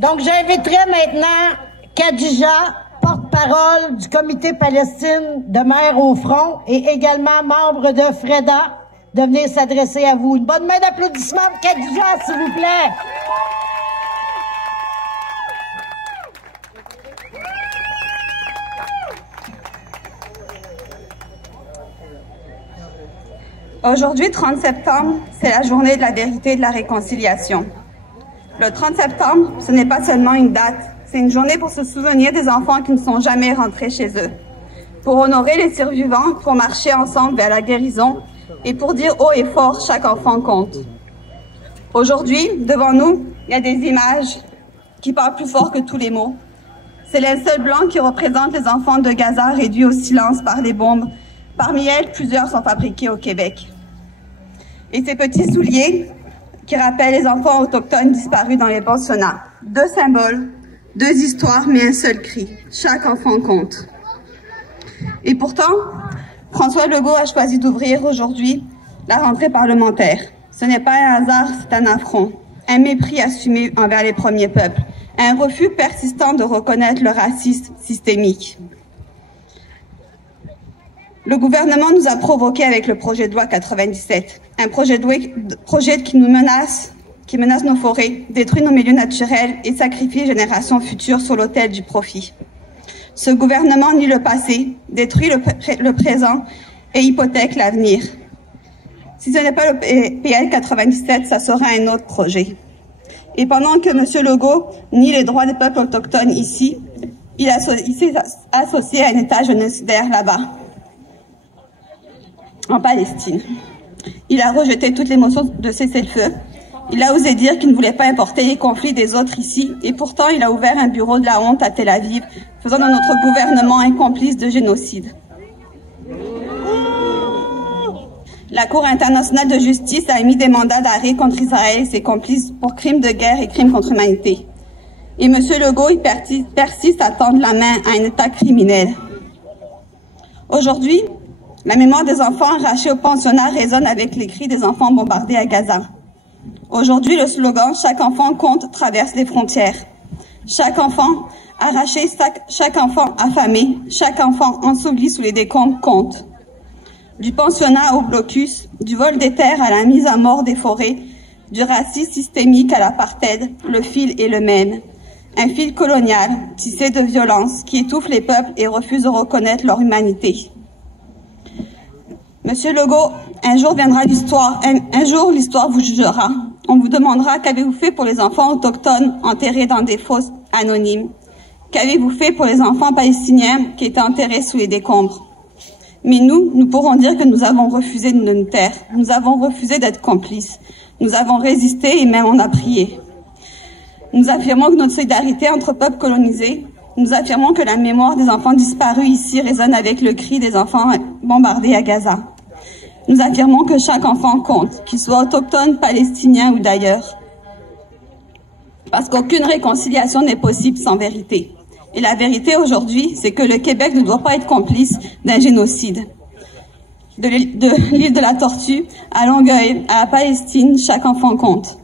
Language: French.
Donc, j'inviterai maintenant Khadija, porte-parole du Comité Palestine de Mères au Front et également membre de FREDA, de venir s'adresser à vous. Une bonne main d'applaudissement pour Khadija, s'il vous plaît. Aujourd'hui, 30 septembre, c'est la journée de la vérité et de la réconciliation. Le 30 septembre, ce n'est pas seulement une date, c'est une journée pour se souvenir des enfants qui ne sont jamais rentrés chez eux, pour honorer les survivants, pour marcher ensemble vers la guérison et pour dire haut et fort chaque enfant compte. Aujourd'hui, devant nous, il y a des images qui parlent plus fort que tous les mots. C'est linceul blanc qui représente les enfants de Gaza réduits au silence par les bombes. Parmi elles, plusieurs sont fabriquées au Québec. Et ces petits souliers qui rappellent les enfants autochtones disparus dans les pensionnats. Deux symboles, deux histoires, mais un seul cri. Chaque enfant compte. Et pourtant, François Legault a choisi d'ouvrir aujourd'hui la rentrée parlementaire. Ce n'est pas un hasard, c'est un affront. Un mépris assumé envers les premiers peuples. Un refus persistant de reconnaître le racisme systémique. Le gouvernement nous a provoqués avec le projet de loi 97, un projet qui menace nos forêts, détruit nos milieux naturels et sacrifie les générations futures sur l'autel du profit. Ce gouvernement nie le passé, détruit le présent et hypothèque l'avenir. Si ce n'est pas le PL 97, ça sera un autre projet. Et pendant que M. Legault nie les droits des peuples autochtones ici, il s'est associé à un État génocidaire là-bas, en Palestine. Il a rejeté toutes les motions de cessez-le-feu. Il a osé dire qu'il ne voulait pas importer les conflits des autres ici, et pourtant il a ouvert un bureau de la honte à Tel Aviv, faisant de notre gouvernement un complice de génocide. La Cour internationale de justice a émis des mandats d'arrêt contre Israël et ses complices pour crimes de guerre et crimes contre l'humanité. Et M. Legault il persiste à tendre la main à un État criminel. Aujourd'hui, la mémoire des enfants arrachés au pensionnat résonne avec les cris des enfants bombardés à Gaza. Aujourd'hui, le slogan « Chaque enfant compte » traverse les frontières. Chaque enfant arraché, chaque enfant affamé, chaque enfant enseveli sous les décombres compte. Du pensionnat au blocus, du vol des terres à la mise à mort des forêts, du racisme systémique à l'apartheid, le fil est le même. Un fil colonial, tissé de violence, qui étouffe les peuples et refuse de reconnaître leur humanité. Monsieur Legault, un jour viendra l'histoire, un jour l'histoire vous jugera. On vous demandera qu'avez-vous fait pour les enfants autochtones enterrés dans des fosses anonymes? Qu'avez-vous fait pour les enfants palestiniens qui étaient enterrés sous les décombres? Mais nous pourrons dire que nous avons refusé de nous taire. Nous avons refusé d'être complices. Nous avons résisté et même on a prié. Nous affirmons que notre solidarité entre peuples colonisés, nous affirmons que la mémoire des enfants disparus ici résonne avec le cri des enfants bombardés à Gaza. Nous affirmons que chaque enfant compte, qu'il soit autochtone, palestinien ou d'ailleurs. Parce qu'aucune réconciliation n'est possible sans vérité. Et la vérité aujourd'hui, c'est que le Québec ne doit pas être complice d'un génocide. De l'île de la Tortue à Longueuil, à la Palestine, chaque enfant compte.